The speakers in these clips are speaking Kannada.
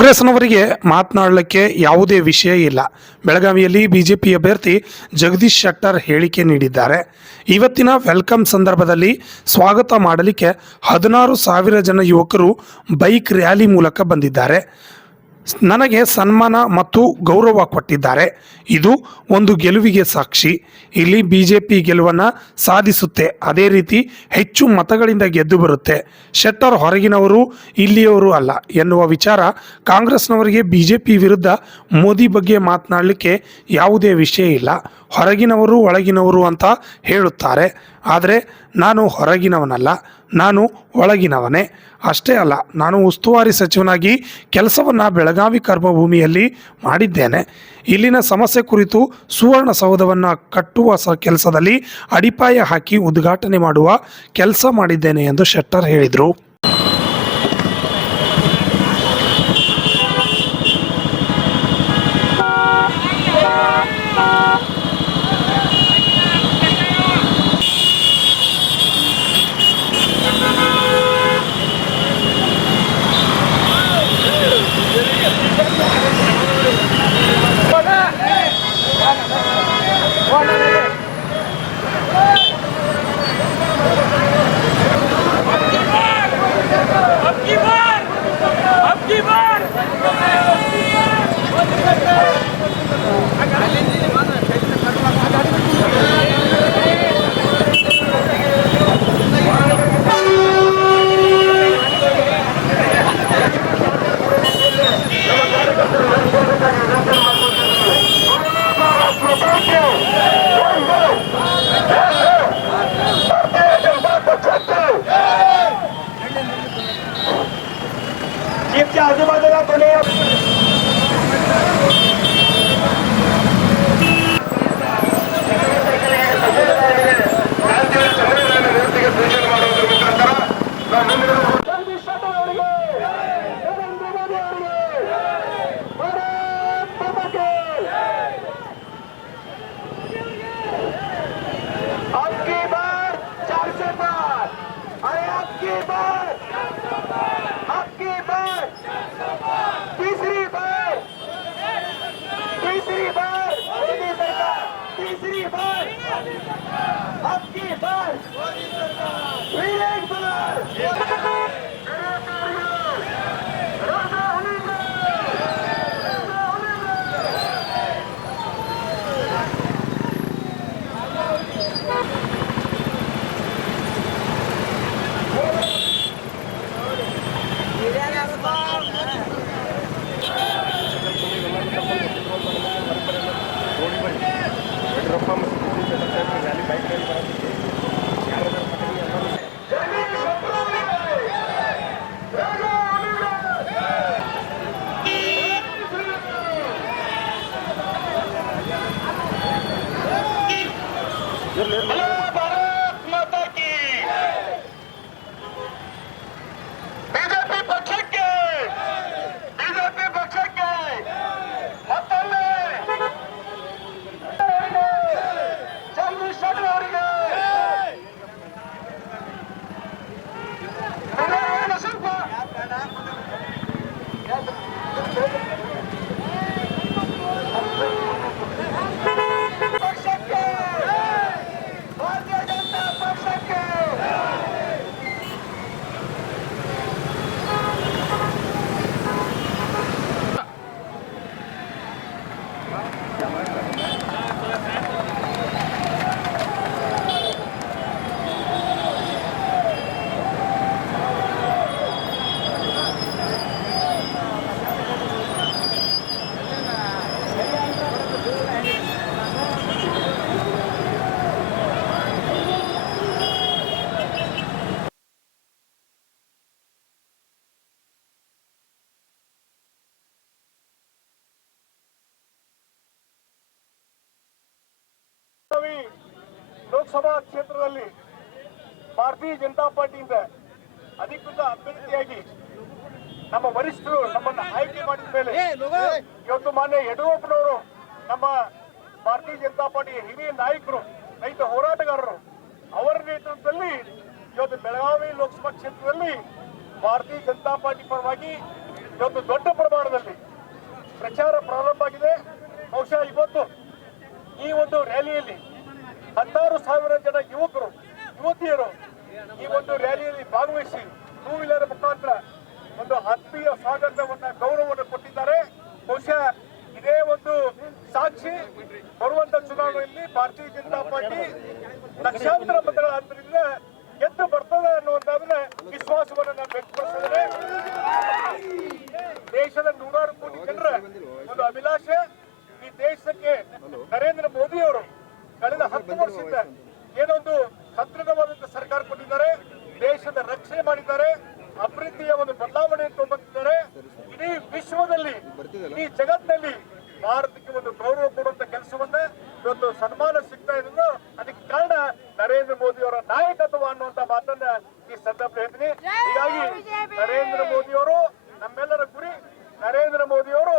ಕಾಂಗ್ರೆಸ್ನವರಿಗೆ ಮಾತನಾಡಲಿಕ್ಕೆ ಯಾವುದೇ ವಿಷಯ ಇಲ್ಲ. ಬೆಳಗಾವಿಯಲ್ಲಿ ಬಿಜೆಪಿ ಅಭ್ಯರ್ಥಿ ಜಗದೀಶ್ ಶೆಟ್ಟರ್ ಹೇಳಿಕೆ ನೀಡಿದ್ದಾರೆ. ಇವತ್ತಿನ ವೆಲ್ಕಮ್ ಸಂದರ್ಭದಲ್ಲಿ ಸ್ವಾಗತ ಮಾಡಲಿಕ್ಕೆ 16,000 ಜನ ಯುವಕರು ಬೈಕ್ ರ್ಯಾಲಿ ಮೂಲಕ ಬಂದಿದ್ದಾರೆ. ನನಗೆ ಸನ್ಮಾನ ಮತ್ತು ಗೌರವ ಕೊಟ್ಟಿದ್ದಾರೆ. ಇದು ಒಂದು ಗೆಲುವಿಗೆ ಸಾಕ್ಷಿ. ಇಲ್ಲಿ ಬಿಜೆಪಿ ಗೆಲುವನ್ನು ಸಾಧಿಸುತ್ತೆ, ಅದೇ ರೀತಿ ಹೆಚ್ಚು ಮತಗಳಿಂದ ಗೆದ್ದು ಬರುತ್ತೆ. ಶೆಟ್ಟರ್ ಹೊರಗಿನವರು, ಇಲ್ಲಿಯವರು ಅಲ್ಲ ಎನ್ನುವ ವಿಚಾರ ಕಾಂಗ್ರೆಸ್ನವರಿಗೆ ಬಿಜೆಪಿ ವಿರುದ್ಧ ಮೋದಿ ಬಗ್ಗೆ ಮಾತನಾಡಲಿಕ್ಕೆ ಯಾವುದೇ ವಿಷಯ ಇಲ್ಲ. ಹೊರಗಿನವರು ಒಳಗಿನವರು ಅಂತ ಹೇಳುತ್ತಾರೆ, ಆದರೆ ನಾನು ಹೊರಗಿನವನಲ್ಲ, ನಾನು ಒಳಗಿನವನೇ. ಅಷ್ಟೇ ಅಲ್ಲ, ನಾನು ಉಸ್ತುವಾರಿ ಸಚಿವನಾಗಿ ಕೆಲಸವನ್ನು ಬೆಳಗಾವಿ ಕರ್ಮಭೂಮಿಯಲ್ಲಿ ಮಾಡಿದ್ದೇನೆ. ಇಲ್ಲಿನ ಸಮಸ್ಯೆ ಕುರಿತು ಸುವರ್ಣಸೌಧವನ್ನು ಕಟ್ಟುವ ಕೆಲಸದಲ್ಲಿ ಅಡಿಪಾಯ ಹಾಕಿ ಉದ್ಘಾಟನೆ ಮಾಡುವ ಕೆಲಸ ಮಾಡಿದ್ದೇನೆ ಎಂದು ಶೆಟ್ಟರ್ ಹೇಳಿದರು. जीपच्या आजूबाजूला कोणी आपकी बार 405 अरे आपकी बार तीसरी बार मोदी सरकार, तीसरी बार आपकी बार फिर एक बार भारत माता की बीजेपी पक्षಕ್ಕೆ ಮತ್ತೊಮ್ಮೆ ಜಗದೀಶ್ ಶೆಟ್ಟರ್ ಅವರಿಗೆ ಸ್ವಲ್ಪ ಪಕ್ಷಕ್ಕೆ ಭಾರತೀಯ ಜನತಾ ಪಕ್ಷಕ್ಕೆ ಲೋಕಸಭಾ ಕ್ಷೇತ್ರದಲ್ಲಿ ಭಾರತೀಯ ಜನತಾ ಪಾರ್ಟಿಯಿಂದ ಅಧಿಕೃತ ಅಭ್ಯರ್ಥಿಯಾಗಿ ನಮ್ಮ ವರಿಷ್ಠರು ನಮ್ಮನ್ನು ಆಯ್ಕೆ ಮಾಡಿದ ಮೇಲೆ ಇವತ್ತು ಮಾನ್ಯ ಯಡಿಯೂರಪ್ಪನವರು ನಮ್ಮ ಭಾರತೀಯ ಜನತಾ ಪಾರ್ಟಿಯ ಹಿರಿಯ ನಾಯಕರು, ರೈತ ಹೋರಾಟಗಾರರು ಅವರ ನೇತೃತ್ವದಲ್ಲಿ ಇವತ್ತು ಬೆಳಗಾವಿ ಲೋಕಸಭಾ ಕ್ಷೇತ್ರದಲ್ಲಿ ಭಾರತೀಯ ಜನತಾ ಪಾರ್ಟಿ ಪರವಾಗಿ ಇವತ್ತು ದೊಡ್ಡ ಪ್ರಮಾಣದಲ್ಲಿ ಪ್ರಚಾರ ಪ್ರಾರಂಭ ಆಗಿದೆ. ಬಹುಶಃ ಇವತ್ತು ಈ ಒಂದು ರ್ಯಾಲಿಯಲ್ಲಿ 16,000 ಜನ ಯುವಕರು ಯುವತಿಯರು ಈ ಒಂದು ರ್ಯಾಲಿಯಲ್ಲಿ ಭಾಗವಹಿಸಿ ಟೂ ವೀಲರ್ ಮುಖಾಂತರ ಒಂದು ಆತ್ಮೀಯ ಸ್ವಾಗತವನ್ನ ಗೌರವವನ್ನು ಕೊಟ್ಟಿದ್ದಾರೆ. ಬಹುಶಃ ಇದೇ ಒಂದು ಸಾಕ್ಷಿ ಬರುವಂತ ಚುನಾವಣೆಯಲ್ಲಿ ಭಾರತೀಯ ಜನತಾ ಪಾರ್ಟಿ ಲಕ್ಷಾಂತರ ಮತಗಳ ಅಂತರದಿಂದ ಗೆದ್ದು ಬರ್ತದೆ ಅನ್ನುವಂತಾದ್ರೆ ವಿಶ್ವಾಸವನ್ನು ನಾನು ವ್ಯಕ್ತಪಡಿಸಿದ್ದೇನೆ. ದೇಶದ 100 ಕೋಟಿ ಜನರ ಒಂದು ಅಭಿಲಾಷೆ. ಈ ದೇಶಕ್ಕೆ ನರೇಂದ್ರ ಮೋದಿ ಅವರು ಕಳೆದ 10 ವರ್ಷದಿಂದ ಏನೊಂದು ಸದೃಢವಾದಂತಹ ಸರ್ಕಾರ ಕೊಟ್ಟಿದ್ದಾರೆ, ದೇಶದ ರಕ್ಷಣೆ ಮಾಡಿದ್ದಾರೆ, ಅಭಿವೃದ್ಧಿಯ ಒಂದು ಬದಲಾವಣೆ ತಂದಿದ್ದಾರೆ. ಇಡೀ ವಿಶ್ವದಲ್ಲಿ ಇಡೀ ಜಗತ್ತಿನಲ್ಲಿ ಭಾರತಕ್ಕೆ ಒಂದು ಗೌರವ ಕೊಡುವಂತ ಕೆಲಸವನ್ನ ಇವತ್ತು ಸನ್ಮಾನ ಸಿಗ್ತಾ ಇರೋದು ಅದಕ್ಕೆ ಕಾರಣ ನರೇಂದ್ರ ಮೋದಿ ಅವರ ನಾಯಕತ್ವ ಅನ್ನುವಂತ ಮಾತನ್ನ ಈ ಸಂದರ್ಭ ಹೇಳ್ತೀನಿ. ಹೀಗಾಗಿ ನರೇಂದ್ರ ಮೋದಿ ಅವರು ನಮ್ಮೆಲ್ಲರ ಗುರಿ. ನರೇಂದ್ರ ಮೋದಿ ಅವರು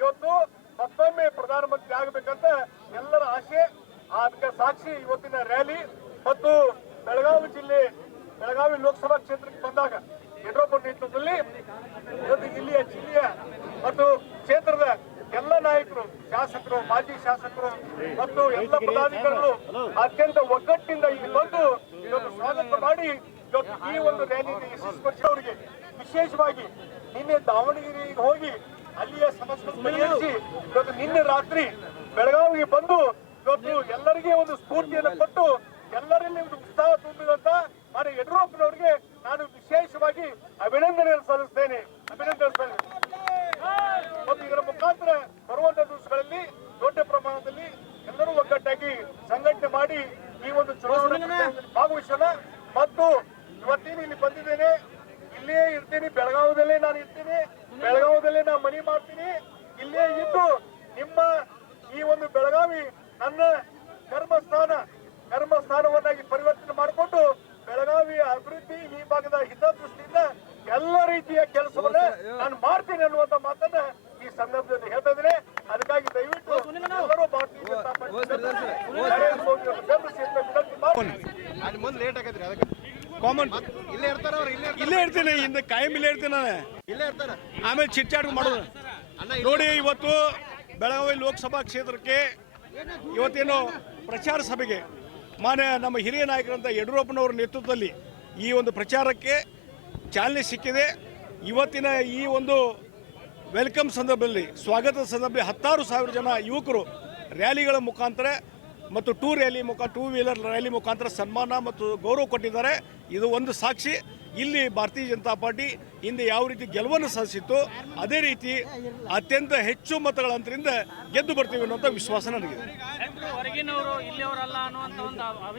ಇವತ್ತು ಮತ್ತೊಮ್ಮೆ ಪ್ರಧಾನಮಂತ್ರಿ ಆಗಬೇಕಂತ ಎಲ್ಲರ ಆಶೆ. ಅದಕ್ಕೆ ಸಾಕ್ಷಿ ಇವತ್ತಿನ ರ್ಯಾಲಿ. ಮತ್ತು ಬೆಳಗಾವಿ ಲೋಕಸಭಾ ಕ್ಷೇತ್ರಕ್ಕೆ ಬಂದಾಗ ಯಡಿಯೂರಪ್ಪ ನೇತೃತ್ವದಲ್ಲಿ ಇವತ್ತು ಇಲ್ಲಿಯ ಜಿಲ್ಲೆಯ ಮತ್ತು ಕ್ಷೇತ್ರದ ಎಲ್ಲ ನಾಯಕರು, ಶಾಸಕರು, ಮಾಜಿ ಶಾಸಕರು ಮತ್ತು ಎಲ್ಲ ಪದಾಧಿಕಾರಿಗಳು ಅತ್ಯಂತ ಒಗ್ಗಟ್ಟಿನಿಂದ ಇಲ್ಲಿ ಬಂದು ಇವತ್ತು ಸ್ವಾಗತ ಮಾಡಿ ಇವತ್ತು ಈ ಒಂದು ರ್ಯಾಲಿಯನ್ನು ಯಶಸ್ವಿಗೊಳಿಸಿದವರಿಗೆ ವಿಶೇಷವಾಗಿ ನಿನ್ನೆ ದಾವಣಗೆರೆಗೆ ಹೋಗಿ ಅಲ್ಲಿಯ ಸಮಸ್ಯೆ ಪರಿಹರಿಸಿ ಇವತ್ತು ನಿನ್ನೆ ರಾತ್ರಿ ಬೆಳಗಾವಿಗೆ ಬಂದು ಇವತ್ತು ಎಲ್ಲರಿಗೆ ಒಂದು ಸ್ಫೂರ್ತಿಯನ್ನು ಕೊಟ್ಟು ಎಲ್ಲರಲ್ಲಿ ಒಂದು ಉತ್ಸಾಹ ತುಂಬಿದಂತ ಮಾನ್ಯ ಯಡಿಯೂರಪ್ಪನವರಿಗೆ ನಾನು ವಿಶೇಷವಾಗಿ ಅಭಿನಂದನೆಯನ್ನು ಸಲ್ಲಿಸ್ತೇನೆ. ಮತ್ತು ಇದರ ಮುಖಾಂತರ ಬರುವಂತ ದಿವಸಗಳಲ್ಲಿ ದೊಡ್ಡ ಪ್ರಮಾಣದಲ್ಲಿ ಎಲ್ಲರೂ ಒಗ್ಗಟ್ಟಾಗಿ ಸಂಘಟನೆ ಮಾಡಿ ಈ ಒಂದು ಚುನಾವಣೆ ಭಾಗವಹಿಸೋಣ. ಮತ್ತು ಇವತ್ತೇನು ಇಲ್ಲಿ ಬಂದಿದ್ದೇನೆ, ಇಲ್ಲೇ ಇರ್ತೀನಿ, ಬೆಳಗಾವದಲ್ಲೇ ನಾನು ಇರ್ತೀನಿ, ಬೆಳಗಾವದಲ್ಲೇ ನಾನು ಮನೆ ಮಾಡ್ತೀನಿ. ಇಲ್ಲೇ ಇದ್ದು ನಿಮ್ಮ ಈ ಒಂದು ಬೆಳಗಾವಿ ನನ್ನ ಕರ್ಮಸ್ಥಾನವನ್ನಾಗಿ ಪರಿವರ್ತನೆ ಮಾಡಿಕೊಂಡು ಬೆಳಗಾವಿಯ ಅಭಿವೃದ್ಧಿ, ಈ ಭಾಗದ ಹಿತದೃಷ್ಟಿಯಿಂದ ಎಲ್ಲ ರೀತಿಯ ಕೆಲಸವನ್ನ ನಾನು ಮಾಡ್ತೀನಿ ಅನ್ನುವಂತ ಮಾತನ್ನ ಈ ಸಂದರ್ಭದಲ್ಲಿ ಹೇಳ್ತಾ ಇದ್ದೇನೆ. ಅದಕ್ಕಾಗಿ ದಯವಿಟ್ಟು ಎಲ್ಲರೂ ಭಾರತೀಯ ಜನತಾ ಪಾರ್ಟಿ ನರೇಂದ್ರ ಮೋದಿ ಅವರು ಬೆಂಬಲಿಸಿ ಅಂತ ವಿನಂತಿ ಮಾಡಿ. ಕಾಮನ್ ಇಲ್ಲೇ ಇರ್ತೀನಿ, ಇಂದ ಕಾಯಂ ಇಲ್ಲೇ ಇರ್ತೀನಿ ನಾನು. ಆಮೇಲೆ ಚಿಟ್ಚಾಟ ಮಾಡೋದು ನೋಡಿ. ಇವತ್ತು ಬೆಳಗಾವಿ ಲೋಕಸಭಾ ಕ್ಷೇತ್ರಕ್ಕೆ ಇವತ್ತೇನು ಪ್ರಚಾರ ಸಭೆಗೆ ಮಾನ್ಯ ನಮ್ಮ ಹಿರಿಯ ನಾಯಕರಂತ ಯಡಿಯೂರಪ್ಪನವರ ನೇತೃತ್ವದಲ್ಲಿ ಈ ಒಂದು ಪ್ರಚಾರಕ್ಕೆ ಚಾಲನೆ ಸಿಕ್ಕಿದೆ. ಇವತ್ತಿನ ಈ ಒಂದು ವೆಲ್ಕಮ್ ಸಂದರ್ಭದಲ್ಲಿ, ಸ್ವಾಗತದ ಸಂದರ್ಭದಲ್ಲಿ 16,000 ಜನ ಯುವಕರು ರ್ಯಾಲಿಗಳ ಮುಖಾಂತರ ಮತ್ತು ಟೂ ವೀಲರ್ ರ್ಯಾಲಿ ಮುಖಾಂತರ ಸನ್ಮಾನ ಮತ್ತು ಗೌರವ ಕೊಟ್ಟಿದ್ದಾರೆ. ಇದು ಒಂದು ಸಾಕ್ಷಿ. ಇಲ್ಲಿ ಭಾರತೀಯ ಜನತಾ ಪಾರ್ಟಿ ಹಿಂದೆ ಯಾವ ರೀತಿ ಗೆಲುವನ್ನು ಸಾಧಿಸಿತ್ತು ಅದೇ ರೀತಿ ಅತ್ಯಂತ ಹೆಚ್ಚು ಮತಗಳ ಅಂತರಿಂದ ಗೆದ್ದು ಬರ್ತೀವಿ ಅನ್ನುವಂಥ ವಿಶ್ವಾಸ ನನಗಿದೆ.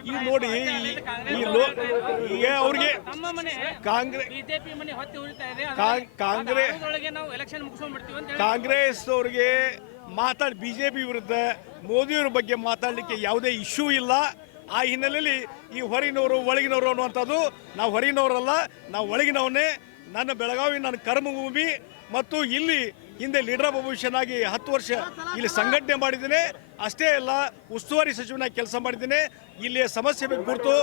ಇದು ನೋಡಿ, ಈಗ ಅವ್ರಿಗೆ ಕಾಂಗ್ರೆಸ್ ಅವರಿಗೆ ಮಾತಾಡಿ ಬಿಜೆಪಿ ವಿರುದ್ಧ ಮೋದಿಯವರ ಬಗ್ಗೆ ಮಾತಾಡಲಿಕ್ಕೆ ಯಾವುದೇ ಇಶ್ಯೂ ಇಲ್ಲ. ಆ ಹಿನ್ನೆಲೆಯಲ್ಲಿ ಈ ಹೊರಗಿನವರು ಒಳಗಿನವರು ಅನ್ನುವಂಥದ್ದು, ನಾವು ಹೊರಗಿನವರಲ್ಲ, ನಾವು ಒಳಗಿನವನ್ನೇ. ನನ್ನ ಬೆಳಗಾವಿ ನನ್ನ ಕರ್ಮಭೂಮಿ ಮತ್ತು ಇಲ್ಲಿ ಹಿಂದೆ ಲೀಡರ್ ಆಫ್ ಅಪೋಸಿಷನ್ ಆಗಿ 10 ವರ್ಷ ಇಲ್ಲಿ ಸಂಘಟನೆ ಮಾಡಿದ್ದೇನೆ. ಅಷ್ಟೇ ಅಲ್ಲ, ಉಸ್ತುವಾರಿ ಸಚಿವನಾಗಿ ಕೆಲಸ ಮಾಡಿದ್ದೇನೆ. ಇಲ್ಲಿಯ ಸಮಸ್ಯೆ ಬಗ್ಗೆ ಗುರುತು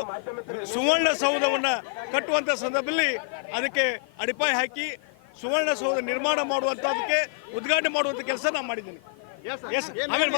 ಸುವರ್ಣಸೌಧವನ್ನು ಕಟ್ಟುವಂಥ ಸಂದರ್ಭದಲ್ಲಿ ಅದಕ್ಕೆ ಅಡಿಪಾಯ ಹಾಕಿ ಸುವರ್ಣಸೌಧ ನಿರ್ಮಾಣ ಮಾಡುವಂಥದ್ದಕ್ಕೆ ಉದ್ಘಾಟನೆ ಮಾಡುವಂಥ ಕೆಲಸ ನಾನು ಮಾಡಿದ್ದೀನಿ. ಆಮೇಲೆ